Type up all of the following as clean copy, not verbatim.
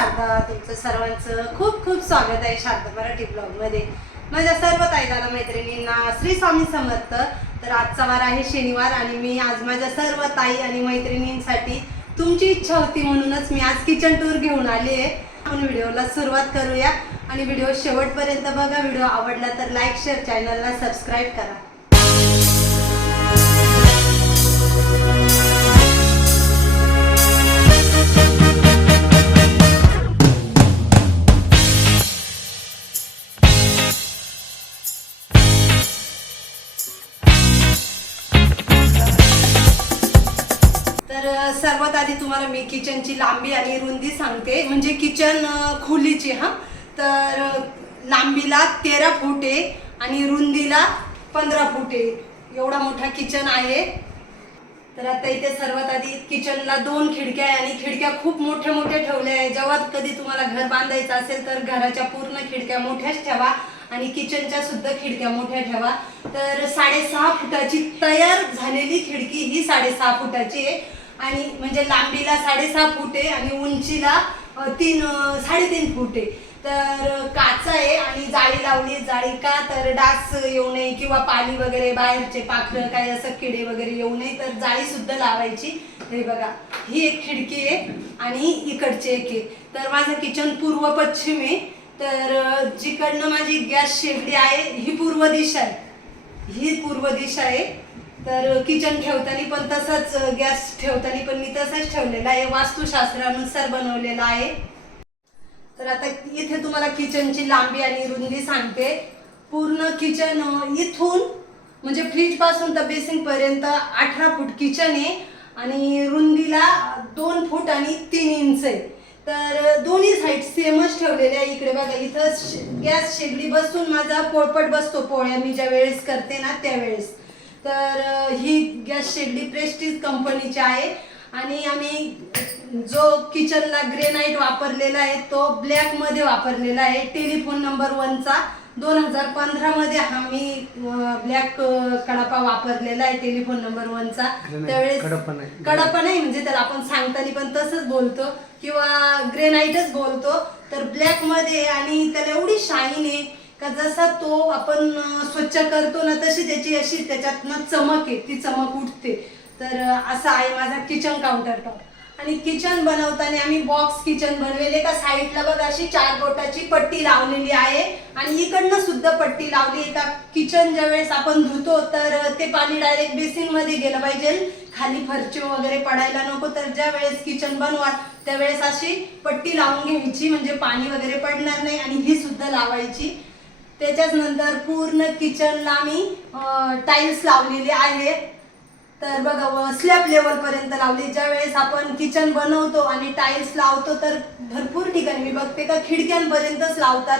शारदा, तुमचं सर्वांचं खूप खूप स्वागत आहे शारदा मराठी ब्लॉगमध्ये. माझ्या सर्व ताई दादा मैत्रिणींना श्री स्वामी समर्थ. तर आजचा वार आहे शनिवार आणि मी आज माझ्या सर्व ताई आणि मैत्रिणींसाठी तुमची इच्छा होती म्हणूनच मी आज किचन टूर घेऊन आली आहे. आपण व्हिडिओला सुरुवात करूया आणि व्हिडिओ शेवटपर्यंत बघा. व्हिडिओ आवडला तर लाईक शेअर, चॅनलला सबस्क्राईब करा. तर सर्वात आधी तुम्हाला मी किचनची लांबी आणि रुंदी सांगते. म्हणजे किचन खोलीची तर लांबीला 13 फूट आहे आणि रुंदीला 15 फूट आहे. एवढा मोठा किचन आहे. तर आता इथे सर्वात आधी किचनला 2 खिडक्या आहे आणि खिडक्या खूप मोठ्या मोठ्या ठेवल्या आहे. जेव्हा कधी तुम्हाला घर बांधायचं असेल तर घराच्या पूर्ण खिडक्या मोठ्याच ठेवा आणि किचनच्या सुद्धा खिडक्या मोठ्या ठेवा. तर 6.5 फुटाची तयार झालेली खिडकी ही 6.5 फुटाची आहे आणि म्हणजे लांबीला 6.5 फूट आहे आणि उंचीला 3-3.5 फूट आहे. तर काच आहे आणि जाळी लावली. जाळी का तर डास येऊ नये किंवा पाणी वगैरे बाहेरचे पाखरं काही असं किडे वगैरे येऊ नये तर जाळी सुद्धा लावायची. हे बघा, ही एक खिडकी आहे आणि इकडची एक आहे. तर माझं किचन पूर्व पश्चिम आहे. तर जिकडनं माझी गॅस शेगडी आहे ही पूर्व दिशा आहे. ही पूर्व दिशा आहे. तर किचन ठेवताना पण तसंच, गॅस ठेवताना पण मी तसंच ठेवलेला आहे, वास्तुशास्त्रानुसार बनवलेला आहे. तर आता इथे तुम्हाला किचनची लांबी आणि रुंदी सांगते. पूर्ण किचन इथून म्हणजे फ्रीज पासून तर बेसिंग पर्यंत 18 फूट किचन आहे आणि रुंदीला 2 फूट आणि 3 इंच आहे. तर दोन्ही साईड सेमच ठेवलेले आहे. इकडे बघा, इथं गॅस शेगडी बसून माझा पोळपट बसतो पोळ्या मी ज्या वेळेस करते ना त्यावेळेस. तर ही गॅस शेगडी प्रेस्टीज कंपनीची आहे आणि आम्ही जो किचनला ग्रेनाइट वापरलेला आहे तो ब्लॅक मध्ये वापरलेला आहे. टेलिफोन नंबर 1चा 2015 मध्ये हा मी ब्लॅक कडापा वापरलेला आहे. टेलिफोन नंबर 1चा. त्यावेळेस कडपा नाही म्हणजे त्याला आपण सांगताना पण तसंच बोलतो किंवा ग्रेनाइटच बोलतो. तर ब्लॅक मध्ये आणि त्याला एवढी शाईन आहे का जसा तो आपण स्वच्छ करतो ना तशी त्याची अशी त्याच्यातनं चमक आहे, ती चमक उठते. तर असा आहे माझा किचन काउंटर टॉप. आणि किचन बनवताना आम्ही बॉक्स किचन बनवलेले. का साईडला बघा अशी 4 बोटाची पट्टी लावलेली आहे आणि इकडनं सुद्धा पट्टी लावली आहे. का किचन ज्या वेळेस आपण धुतो तर ते पाणी डायरेक्ट बेसिन मध्ये गेलं पाहिजे, खाली फरची वगैरे पडायला नको. तर ज्या वेळेस किचन बनवा त्यावेळेस अशी पट्टी लावून घ्यायची म्हणजे पाणी वगैरे पडणार नाही आणि ही सुद्धा लावायची. त्याच्याच नंतर पूर्ण किचनला मी टाइल्स लावलेले आहे. तर बघा स्लॅब लेवल पर्यंत लावली. ज्या वेळेस आपण किचन बनवतो आणि टाइल्स लावतो तर भरपूर ठिकाणी मी बघते का खिडक्यांपर्यंतच लावतात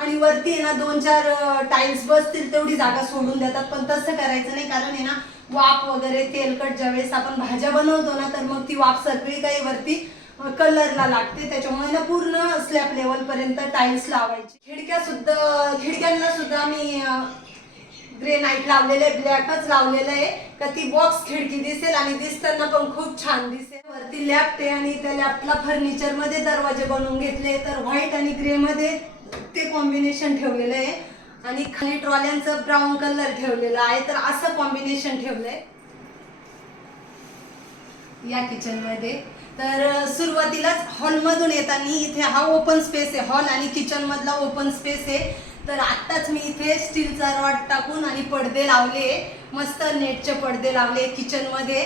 आणि वरती आहे ना 2-4 टाइल्स बसतील तेवढी जागा सोडून देतात. पण तसं करायचं नाही, कारण आहे ना वाफ वगैरे तेलकट ज्या वेळेस आपण भाज्या बनवतो ना तर मग ती वाफ सगळी काही वरती कलरला लागते. त्याच्यामुळे ना पूर्ण स्लॅब लेवल पर्यंत टाइल्स लावायची. खिडक्यांना सुद्धा मी ग्रेनाइट लावलेलं आहे, ब्लॅकच लावलेलं आहे का ती बॉक्स खिडकी दिसेल आणि दिसताना पण खूप छान दिसेल. वरती लॅफ्ट आहे आणि त्या लॅफ्टला फर्निचर मध्ये दरवाजे बनवून घेतले. तर व्हाईट आणि ग्रे मध्ये ते कॉम्बिनेशन ठेवलेलं आहे आणि खाली ट्रॉल्यांचं ब्राऊन कलर ठेवलेला आहे. तर असं कॉम्बिनेशन ठेवलंय या किचन मध्ये. तर सुरुवातीलाच हॉलमधून येताना इथे हा ओपन स्पेस आहे. हॉल आणि किचन मधला ओपन स्पेस आहे. तर आत्ताच मी इथे स्टीलचा रॉड टाकून आणि पडदे लावले, मस्त नेटचे पडदे लावले किचन मध्ये.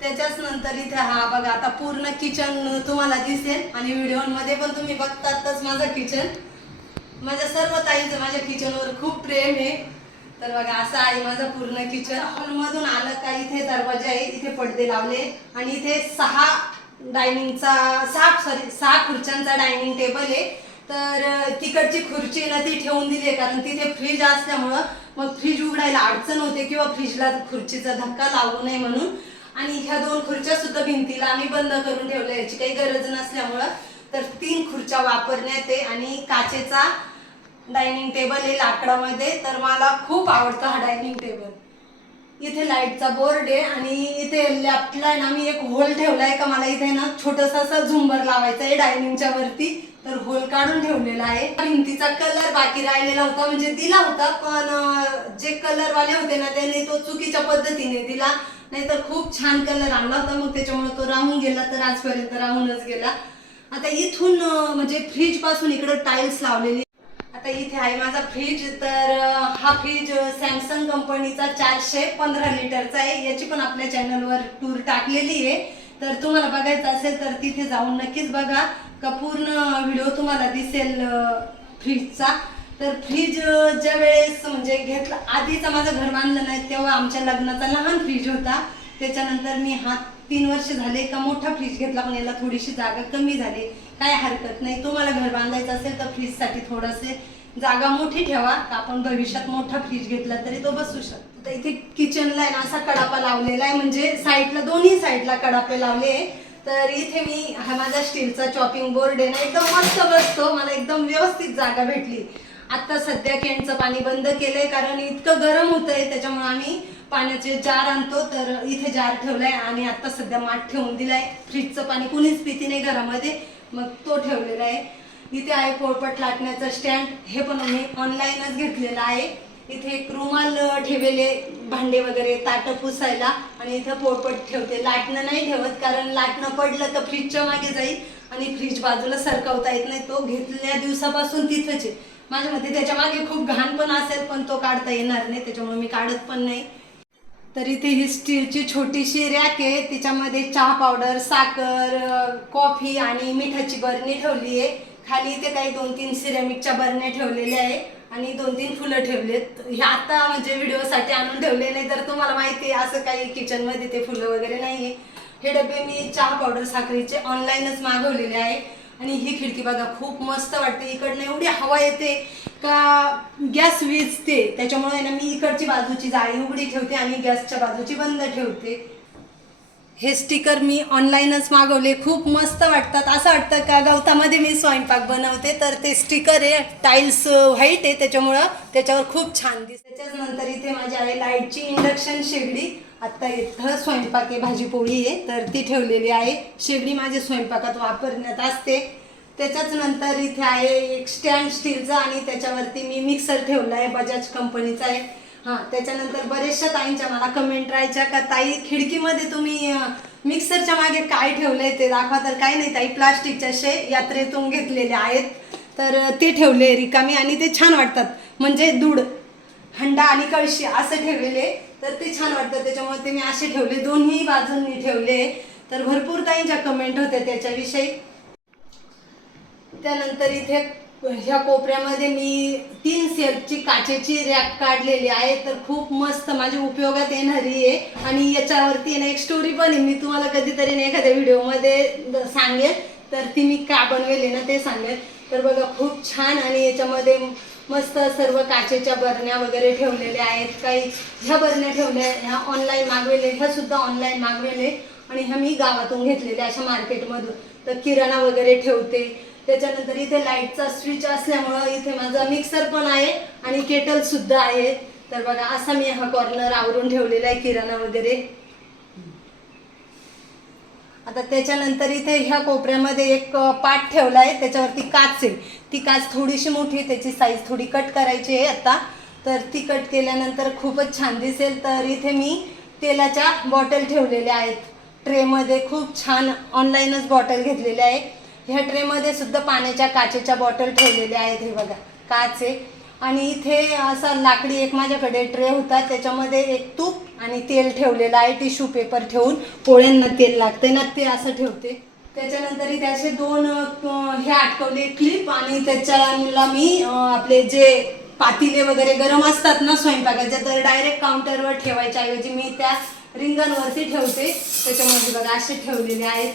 त्याच्याच नंतर इथे हा बघा, आता पूर्ण किचन तुम्हाला दिसेल आणि व्हिडिओमध्ये पण तुम्ही बघतातच माझं किचन. माझ्या सर्व ताईंचं माझ्या किचनवर खूप प्रेम आहे. तर बघा असं आहे माझं पूर्ण किचन. हॉलमधून आलं का इथे दरवाजा आहे, इथे पडदे लावले आणि इथे 6 खुर्च्यांचा डायनिंग टेबल आहे. तर तिकडची खुर्ची ना ती ठेवून दिली आहे कारण तिथे फ्रीज असल्यामुळं मग फ्रीज उघडायला अडचण होते किंवा फ्रीजला खुर्चीचा धक्का लागू नये म्हणून. आणि ह्या 2 खुर्च्या सुद्धा भिंतीला आम्ही बंद करून ठेवल्या, याची काही गरज नसल्यामुळं. तर 3 खुर्च्या वापरण्यात आहे आणि काचेचा डायनिंग टेबल आहे लाकडामध्ये. तर मला खूप आवडतं हा डायनिंग टेबल. इथे लाईटचा बोर्ड आहे आणि इथे लेफ्टला ना मी एक होल ठेवलाय का मला इथे ना छोटसा असा झुंबर लावायचा आहे डायनिंगच्या वरती, तर होल काढून ठेवलेला आहे. भिंतीचा कलर बाकी राहिलेला होता, म्हणजे दिला होता पण जे कलर वाले होते ना त्यांनी तो चुकीच्या पद्धतीने दिला, नाहीतर खूप छान कलर आणला होता, मग त्याच्यामुळे तो राहून गेला, तर आजपर्यंत राहूनच गेला. आता इथून म्हणजे फ्रीज पासून इकडे टाइल्स लावलेली. आता इथे आहे माझा फ्रीज, तर हा फ्रीज सॅमसंग कंपनीचा 415 लिटरचा आहे. याची पण आपल्या चॅनलवर टूर टाकलेली आहे, तर तुम्हाला बघायचं असेल तर तिथे जाऊन नक्कीच बघा का पूर्ण व्हिडिओ तुम्हाला दिसेल फ्रीजचा. तर फ्रीज ज्या वेळेस म्हणजे घेतला, आधीचा माझं घर बांधलं नाही तेव्हा आमच्या लग्नाचा लहान फ्रीज होता, त्याच्यानंतर मी हा 3 वर्ष झाले का मोठा फ्रीज घेतला, पण याला थोडीशी जागा कमी झाली. काय हरकत नाही, तुम्हाला घर बांधायचं असेल तर फ्रीजसाठी थोडंसे जागा मोठी ठेवा, का आपण भविष्यात मोठा फ्रीज घेतला तरी तो बसू शकतो. तर इथे किचनला आहे ना असा कडापा लावलेला आहे, म्हणजे साईडला दोन्ही साईडला कडापे लावले. तर इथे मी हा माझा स्टीलचा चॉपिंग बोर्ड आहे ना एकदम मस्त बसतो, मला एकदम व्यवस्थित जागा भेटली. आता सध्या केंटचं पाणी बंद केलंय कारण इतकं गरम होतंय, त्याच्यामुळे आम्ही पाण्याचे जार आणतो, तर इथे जार ठेवलाय आणि आता सध्या माठ ठेवून दिलाय. फ्रीजचं पाणी कुणीच पिती नाही घरामध्ये, मग तो ठेवलेला आहे. इथे आहे पोळपट लाटण्याचं स्टँड, हे पण मी ऑनलाईनच घेतलेलं आहे. इथे एक रुमाल ठेवले भांडे वगैरे ताटं पुसायला, आणि इथं पोळपट ठेवते. लाटणं नाही ठेवत कारण लाटणं पडलं तर फ्रीजच्या मागे जाईल आणि फ्रीज बाजूला सरकवता येत नाही. तो घेतल्या दिवसापासून तिथंच आहे. माझ्या मते त्याच्या मागे खूप घाण पण असेल, पण तो काढता येणार नाही, त्याच्यामुळे मी काढत पण नाही. तर इथे ही स्टीलची छोटीशी रॅक आहे, तिच्यामध्ये चहा पावडर, साखर, कॉफी आणि मिठाची बरणी ठेवली आहे. खाली इथे काही 2-3 सिरेमिकच्या बरण्या ठेवलेल्या आहे आणि 2-3 फुलं ठेवलेत. हे आता म्हणजे व्हिडिओसाठी आणून ठेवले, नाही तर तुम्हाला माहिती आहे असं काही किचनमध्ये ते फुलं वगैरे नाही आहे. हे डबे मी चहा पावडर साखरेचे ऑनलाईनच मागवलेले आहे. आणि ही खिडकी बघा खूप मस्त वाटते, इकडनं एवढी हवा येते का गॅस विझते, त्याच्यामुळे ना मी इकडची बाजूची जाळी उघडी ठेवते आणि गॅसच्या बाजूची बंद ठेवते. हे स्टिकर मी ऑनलाईनच मागवले, खूप मस्त वाटतात. असं वाटतं का गवतामध्ये मी स्वयंपाक बनवते. तर ते स्टिकर आहे, टाईल्स व्हाईट आहे, त्याच्यामुळं त्याच्यावर खूप छान दिसते. त्याच्यानंतर इथे माझी आहे लाईटची इंडक्शन शेगडी. आत्ता इथं स्वयंपाक आहे, भाजी पोळी आहे, तर ती ठेवलेली आहे. शेगडी माझ्या स्वयंपाकात वापरण्यात असते. त्याच्याच नंतर इथे आहे एक स्टँड स्टीलचा आणि त्याच्यावरती मी मिक्सर ठेवला आहे, बजाज कंपनीचा आहे. हां, त्याच्यानंतर बरेचशा ताईंच्या मला कमेंट राहायच्या का ताई खिडकीमध्ये तुम्ही मिक्सरच्या मागे काय ठेवलंय ते दाखवा. तर काही नाही ताई, प्लास्टिकच्या असे यात्रेतून घेतलेले आहेत, तर ते ठेवले रिकामी आणि ते छान वाटतात. म्हणजे दूध, हंडा आणि कळशी असं ठेवलेले, तर ते छान वाटतं, त्याच्यामुळे ते मी असे ठेवले, दोन्ही बाजूंनी ठेवले. तर भरपूर ताईंच्या कमेंट होत्या त्याच्याविषयी. त्यानंतर इथे ह्या कोपऱ्यामध्ये मी 3 सेल्फची काचेची रॅक काढलेली आहे, तर खूप मस्त माझ्या उपयोगात येणारी आहे. आणि याच्यावरती ना एक स्टोरी पण आहे, मी तुम्हाला कधीतरी एखाद्या व्हिडिओमध्ये सांगेल, तर ती मी का बनवेल ना ते सांगेल. तर बघा खूप छान, आणि याच्यामध्ये मस्त सर्व काचेच्या बरण्या वगैरे ठेवलेल्या आहेत. काही ह्या बरण्या ठेवल्या, ह्या ऑनलाईन मागवले, ह्या सुद्धा ऑनलाईन मागवले, आणि ह्या मी गावातून घेतलेल्या अशा मार्केटमधून. तर किराणा वगैरे ठेवते. त्याच्यानंतर इथे लाईटचा स्विच असल्यामुळं इथे माझा मिक्सर पण आहे आणि केटल सुद्धा आहे. तर बघा असा मी हा कॉर्नर आवरून ठेवलेला आहे किराणा वगैरे. आता त्याच्यानंतर इथे ह्या कोपऱ्यामध्ये एक पाट ठेवला आहे, त्याच्यावरती काच आहे. ती काच थोडीशी मोठी आहे, त्याची साईज थोडी कट करायची आहे आता, तर ती कट केल्यानंतर खूपच छान दिसेल. तर इथे मी तेलाच्या बॉटल ठेवलेल्या आहेत ट्रेमध्ये, खूप छान ऑनलाईनच बॉटल घेतलेल्या आहे. ह्या ट्रेमध्ये सुद्धा पाण्याच्या काचेच्या बॉटल ठेवलेल्या आहेत, हे बघा काच आहे. आणि इथे असा लाकडी एक माझ्याकडे ट्रे होता, त्याच्यामध्ये एक तूप आणि तेल ठेवलेलं आहे. टिश्यू पेपर ठेवून पोळ्यांना तेल लागते ना, ते असं ठेवते. त्याच्यानंतर इथे असे 2 हे अटकवले क्लिप, आणि त्याच्याला मी आपले जे पातिले वगैरे गरम असतात ना स्वयंपाकाच्या, तर डायरेक्ट काउंटरवर ठेवायच्या ऐवजी मी त्या रिंगांवरती ठेवते. त्याच्यामध्ये बघा असे ठेवलेले आहेत.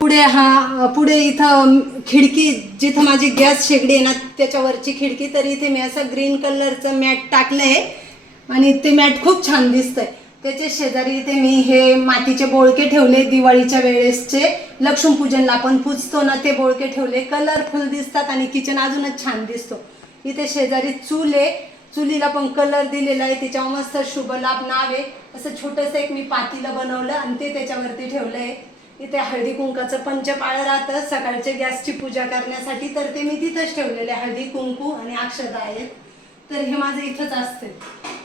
पुढे इथं खिडकी, जिथं माझी गॅस शेगडी आहे ना त्याच्यावरची खिडकी, तर इथे मी असं ग्रीन कलरचं मॅट टाकलं आहे आणि ते मॅट खूप छान दिसतंय. त्याच्या शेजारी इथे मी हे मातीचे बोळके ठेवले, दिवाळीच्या वेळेसचे लक्ष्मीपूजनला आपण पुजतो ना ते बोळके ठेवले, कलरफुल दिसतात आणि किचन अजूनच छान दिसतो. इथे शेजारी चूल आहे, चुलीला पण कलर दिलेला आहे, त्याच्यावर मस्त शुभ लाभ नाव आहे. असं छोटंसं एक मी पातीला बनवलं आणि ते त्याच्यावरती ठेवलं आहे. इथे हळदी कुंकाचं पंचपाळ राहतं सकाळच्या गॅसची पूजा करण्यासाठी, तर ते मी तिथंच ठेवलेले हळदी कुंकू आणि अक्षता आहेत. तर हे माझं इथंच असतं.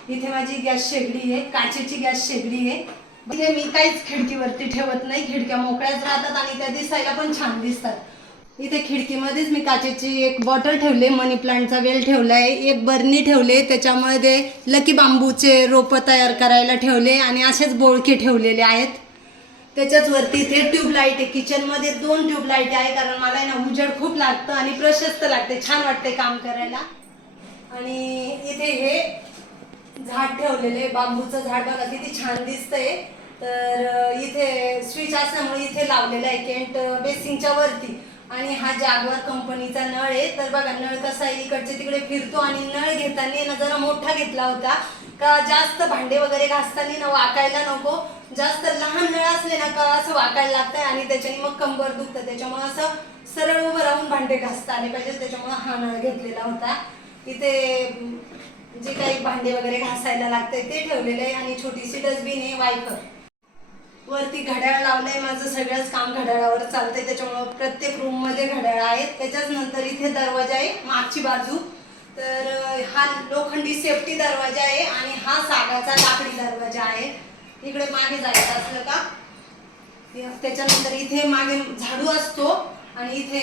इथे माझी गॅस शेगडी आहे, काचेची गॅस शेगडी आहे. इथे मी काहीच खिडकीवरती ठेवत नाही, खिडक्या मोकळ्याच राहतात आणि त्या दिसायला पण छान दिसतात. इथे खिडकीमध्येच मी काचेची एक बॉटल ठेवले, मनी प्लांटचा वेल ठेवलाय, एक बरणी ठेवले, त्याच्यामध्ये लकी बांबूचे रोपं तयार करायला ठेवले आणि असेच बोळके ठेवलेले आहेत. त्याच्याच वरती इथे ट्यूबलाईट आहे. किचनमध्ये 2 ट्यूबलाईट आहे, कारण मला ना उजेड खूप लागतं आणि प्रशस्त लागते, छान वाटते काम करायला. आणि इथे हे झाड ठेवलेले, बांबूचं झाड बघा किती छान दिसतंय. तर इथे स्विच असल्यामुळे इथे लावलेलं आहे केंट बेसिंगच्या वरती. आणि हा जागवार कंपनीचा नळ आहे. तर बघा नळ कसा आहे, इकडचे तिकडे फिरतो आणि नळ घेताना ना जरा मोठा घेतला होता का जास्त भांडे वगैरे घासताना ना वाकायला नको. जास्त लहान नळ असले ना का असं वाकायला लागतंय आणि त्याच्याने मग कंबर दुखतं. त्याच्यामुळे असं सरळ उभं राहून भांडे घासता आले पाहिजे, त्याच्यामुळे हा नळ घेतलेला होता. इथे जे काही भांडे वगैरे घासायला लागतंय ते ठेवलेलं आहे आणि छोटीशी डस्टबिन आहे. वायफर वरती घड्याळ लावलंय, माझं सगळंच काम घड्याळावर चालतंय, त्याच्यामुळे प्रत्येक रूम मध्ये घड्याळ आहेत. त्याच्याच नंतर इथे दरवाजा आहे मागची बाजू. तर हा लोखंडी सेफ्टी दरवाजा आहे आणि हा सागाचा लाकडी दरवाजा आहे. इकडे मागे जायचं असलं का त्याच्यानंतर इथे मागे झाडू असतो आणि इथे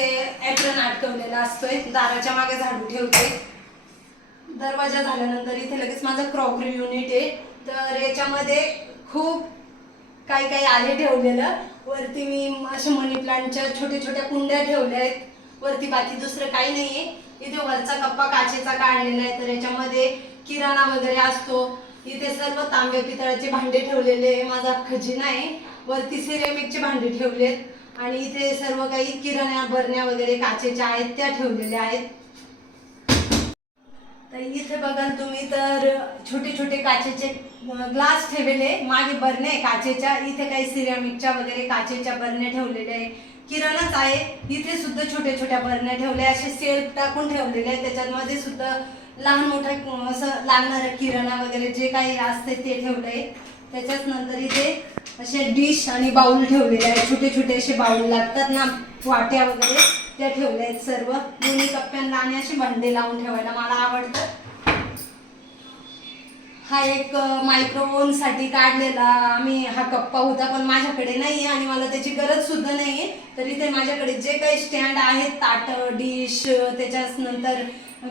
ऍप्रन अटकवलेला असतोय. दाराच्या मागे झाडू ठेवते. दरवाजा झाल्यानंतर इथे लगेच माझं क्रॉकरी युनिट आहे. तर याच्यामध्ये खूप काही काही आहे ठेवलेलं. वरती मी अशा मनी प्लांटच्या छोट्या छोट्या कुंड्या ठेवल्या आहेत. वरती बाकी दुसरं काही नाहीये. इथे वरचा कप्पा काचेचा काढलेला आहे, तर याच्यामध्ये किराणा वगैरे असतो. इथे सर्व तांब्या पितळाचे भांडे ठेवलेले, माझा खजिना आहे. वरती सिरेमिकचे भांडे ठेवलेत आणि इथे सर्व काही किराणा बरण्या वगैरे काचेच्या आहेत त्या ठेवलेल्या आहेत. तर इथे बघाल तुम्ही तर छोटे छोटे काचेचे ग्लास ठेवलेले, मागे बरण्या आहे काचेच्या. इथे काही सिरेमिकच्या वगैरे काचेच्या बरण्या ठेवलेल्या आहे. किराणाच आहे. इथे सुद्धा छोट्या छोट्या बरण्या ठेवल्या, असे सेल्फ टाकून ठेवलेले आहे. त्याच्यामध्ये सुद्धा लहान मोठं असं लागणारं किराणा वगैरे जे काही असते ते ठेवलंय. त्याच्याच नंतर इथे असे डिश आणि बाउल ठेवलेले आहेत. छोटे छोटे असे बाउल लागतात ना, वाट्या वगैरे त्या ठेवल्या आहेत सर्व. दोन्ही कप्प्यांना आणि असे भांडे लावून ठेवायला मला आवडतं. हा एक मायक्रोवेव्ह साठी काढलेला आम्ही हा कप्पा होता, पण माझ्याकडे नाहीये आणि मला त्याची गरज सुद्धा नाहीये. तर इथे माझ्याकडे जे काही स्टँड आहेत, ताट डिश त्याच्याच नंतर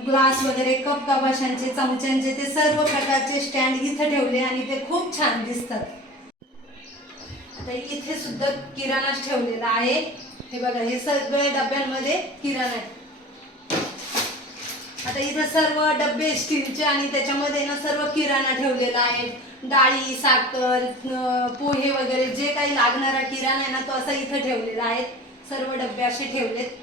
ग्लास वगैरे कप कपाशांचे चमच्यांचे ते सर्व प्रकारचे स्टँड इथे ठेवले आणि ते खूप छान दिसतात. आता इथे सुद्धा किराणाच ठेवलेला आहे. हे बघा, हे सगळे डब्यांमध्ये किराणा आहे. आता इथे सर्व डब्बे स्टीलचे आणि त्याच्यामध्ये ना सर्व किराणा ठेवलेला आहे. डाळी, साखर, पोहे वगैरे जे काही लागणारा किराणा आहे ना तो असा इथे ठेवलेला आहे. सर्व डब्बे असे ठेवलेत.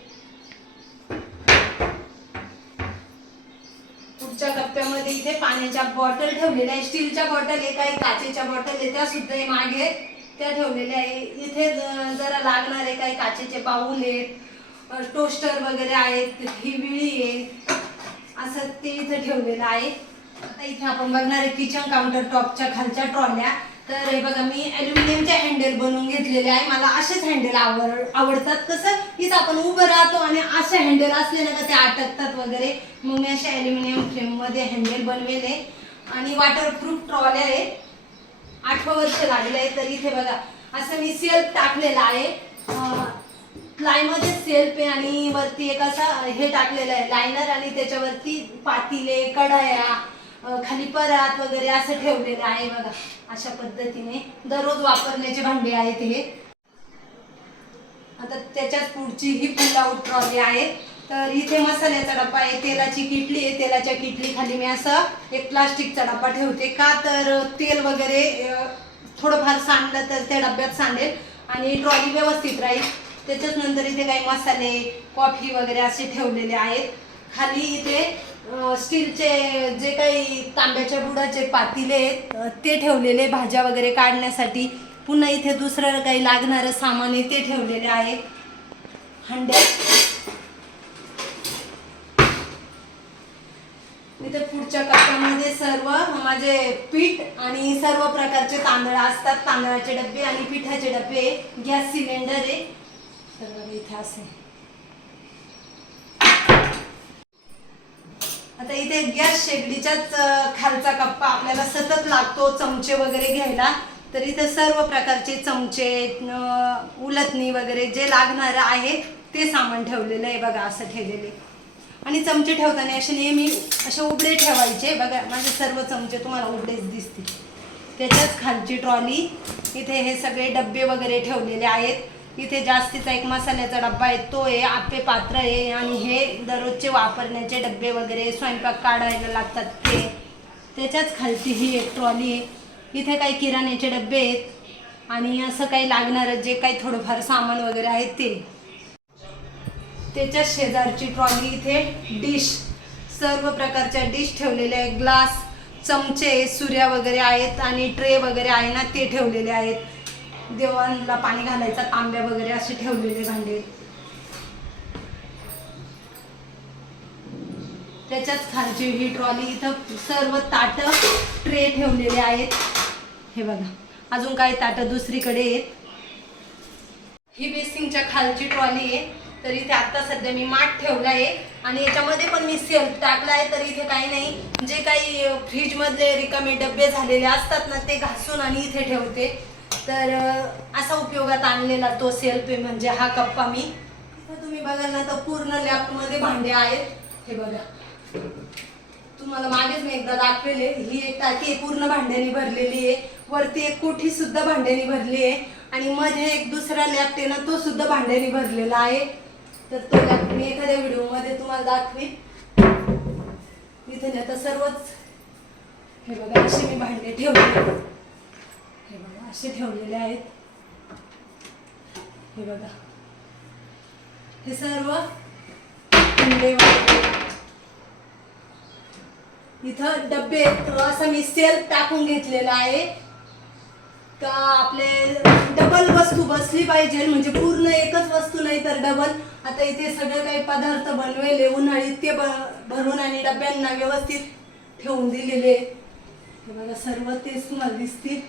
पुढच्या कप्प्यामध्ये इथे पाण्याच्या बॉटल ठेवलेल्या आहे. स्टीलच्या बॉटल आहे, काही काचेच्या बॉटल आहे, त्या सुद्धा मागे त्या ठेवलेल्या आहे. इथे जरा लागणारे काही काचेचे बाउल आहेत, टोस्टर वगैरे आहेत, ही विळी आहे, असं ते इथे ठेवलेलं आहे. आता इथे आपण बघणार आहे किचन काउंटर टॉपच्या खालच्या ट्रॉल्या. तर हे बघा, मी ॲल्युमिनियमचे हँडल बनवून घेतलेले आहे. मला असेच हँडल आवडतात. कसं इथं आपण उभं राहतो आणि असे हँडल असले ना का ते अटकतात वगैरे, मग मी असे ॲल्युमिनियम फ्रेममध्ये हँडल बनवेले. आणि वॉटरप्रूफ ट्रॉल्या आहे, 8 वर्ष लागले आहे. तर इथे बघा असं मी सेल्फ टाकलेला आहे. प्लायमध्ये सेल्फ आहे आणि वरती एक असा हे टाकलेलं आहे लायनर आणि त्याच्यावरती पातीले, कढया, खाली परात वगैरे असं ठेवलेलं आहे. बघा अशा पद्धतीने दररोज वापरण्याचे भांडे आहेत हे. आता त्याच्याच पुढची ही पुल आउट ट्रॉली आहे. तर इथे मसाल्याचा डब्बा आहे, तेलाची किटली आहे. तेलाच्या किटली खाली मी असं एक प्लास्टिकचा डब्बा ठेवते, का तर तेल वगैरे थोडंफार सांडलं तर त्या डब्यात सांडेल आणि ट्रॉली व्यवस्थित राहील. त्याच्याच नंतर इथे काही मसाले, कॉफी वगैरे असे ठेवलेले आहेत. खाली इथे स्टीलचे जे काही तांब्याच्या बुडाचे पातेले आहेत ते ठेवलेले भाज्या वगैरे काढण्यासाठी. पुन्हा इथे दुसरं काही लागणारं सामान आहे ते ठेवलेले आहे. हंड्या इथे पुढच्या कप्प्यामध्ये सर्व माझे पीठ आणि सर्व प्रकारचे तांदूळ असतात, तांदळाचे डबे आणि पिठाचे डबे, गॅस सिलेंडर आहे सर्व इथे असे. आता इथे गॅस शेगडीच्याच खालचा कप्पा आपल्याला सतत लागतो चमचे वगैरे घ्यायला. तर इथे सर्व प्रकारचे चमचे, उलथणी वगैरे जे लागणार आहे ते सामान ठेवलेलं आहे बघा, असं ठेवलेले. आणि चमचे ठेवताना असे नेहमी असे उघडे ठेवायचे बघा. माझे सर्व चमचे तुम्हाला उघडेच दिसतील. त्याच्याच खालची ट्रॉली, इथे हे सगळे डब्बे वगैरे ठेवलेले आहेत. इथे जास्तीचा एक मसाल्याचा डब्बा आहे, तो आहे. आप्पे पात्र आहे आणि हे दररोजचे वापरण्याचे डब्बे वगैरे स्वयंपाक काढायला लागतात ते. त्याच्याच खालची ही एक ट्रॉली आहे. इथे काही किराण्याचे डब्बे आहेत आणि असं काही लागणारं जे काही थोडंफार सामान वगैरे आहे ते. त्याच्या शेजारची ट्रॉली, इथे डिश, सर्व प्रकारच्या डिश ठेवलेल्या आहेत. ग्लास, चमचे, सुऱ्या वगैरे आहेत आणि ट्रे वगैरे आहे ना ते ठेवलेले आहेत. देवांना पाणी घालायचा तांब्या वगैरे असे ठेवलेले भांडे. त्याच्याच खालची ही ट्रॉली, इथं सर्व ताटं, ट्रे ठेवलेले आहेत. हे बघा, अजून काही ताटं दुसरीकडे आहेत. ही बेसिंगच्या खालची ट्रॉली आहे. तर इथे आता सध्या मी माठ ठेवला आहे आणि याच्यामध्ये पण मी सेल्फ टाकला आहे. तर इथे काही नाही, जे काही फ्रीजमधले रिकामे डबे झालेले असतात ना ते घासून आणि इथे ठेवते. तर असा उपयोगात आणलेला तो सेल्फ आहे, म्हणजे हा कप्पा. मी तुम्ही बघाल ना तर पूर्ण लॅपमध्ये भांडे आहेत. हे बघा, तुम्हाला मागेच मी एकदा दाखवले. ही एक टाकी पूर्ण भांड्याने भरलेली आहे. वरती एक कोठी सुद्धा भांड्याने भरली आहे आणि मध्ये एक दुसरा लॅप आहे ना तो सुद्धा भांड्याने भरलेला आहे. तर तो लॅप मी एखाद्या व्हिडिओमध्ये तुम्हाला दाखवेन. इथे आता सर्वच हे बघा असे मी भांडे ठेवले. हे बघा असे ठेवलेले आहेत. हे बघा, हे सर्व भांडे इथं डब्बे. असं मी सेल्फ टाकून घेतलेला आहे का आपले डबल वस्तू बसली पाहिजे, म्हणजे पूर्ण एकच वस्तू नाही तर डबल. आता इथे सगळे काही पदार्थ बनवले उन्हाळी ते भरून आणि डब्यांना व्यवस्थित ठेवून दिलेले. हे बघा सर्व तेच तुम्हाला दिसतील.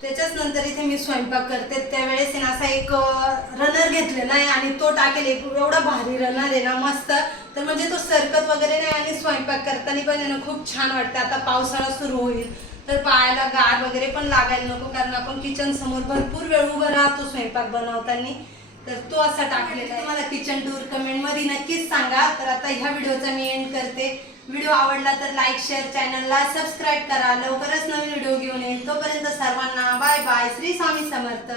त्याच्याच नंतर इथे मी स्वयंपाक करते त्यावेळेस ना असा एक रनर घेतलेला आहे आणि तो टाकेल. एवढा भारी रनर आहे ना, मस्त. तर म्हणजे तो सरकत वगैरे नाही आणि स्वयंपाक करताना पण ना खूप छान वाटतं. आता पावसाळा सुरू होईल तर पायाला गार वगैरे पण लागायला नको, कारण आपण किचन समोर भरपूर वेळ उभं राहतो स्वयंपाक बनवताना. तर तो असा टाकलेला आहे. तुम्हाला किचन टूर कमेंटमध्ये नक्कीच सांगा. तर आता ह्या व्हिडिओचा मी एंड करते. व्हिडिओ आवडला तर लाईक, शेअर, चॅनलला सबस्क्राईब करा. लवकरच नवीन व्हिडिओ घेऊन येईल. तोपर्यंत सर्वांना बाय बाय. श्री स्वामी समर्थ.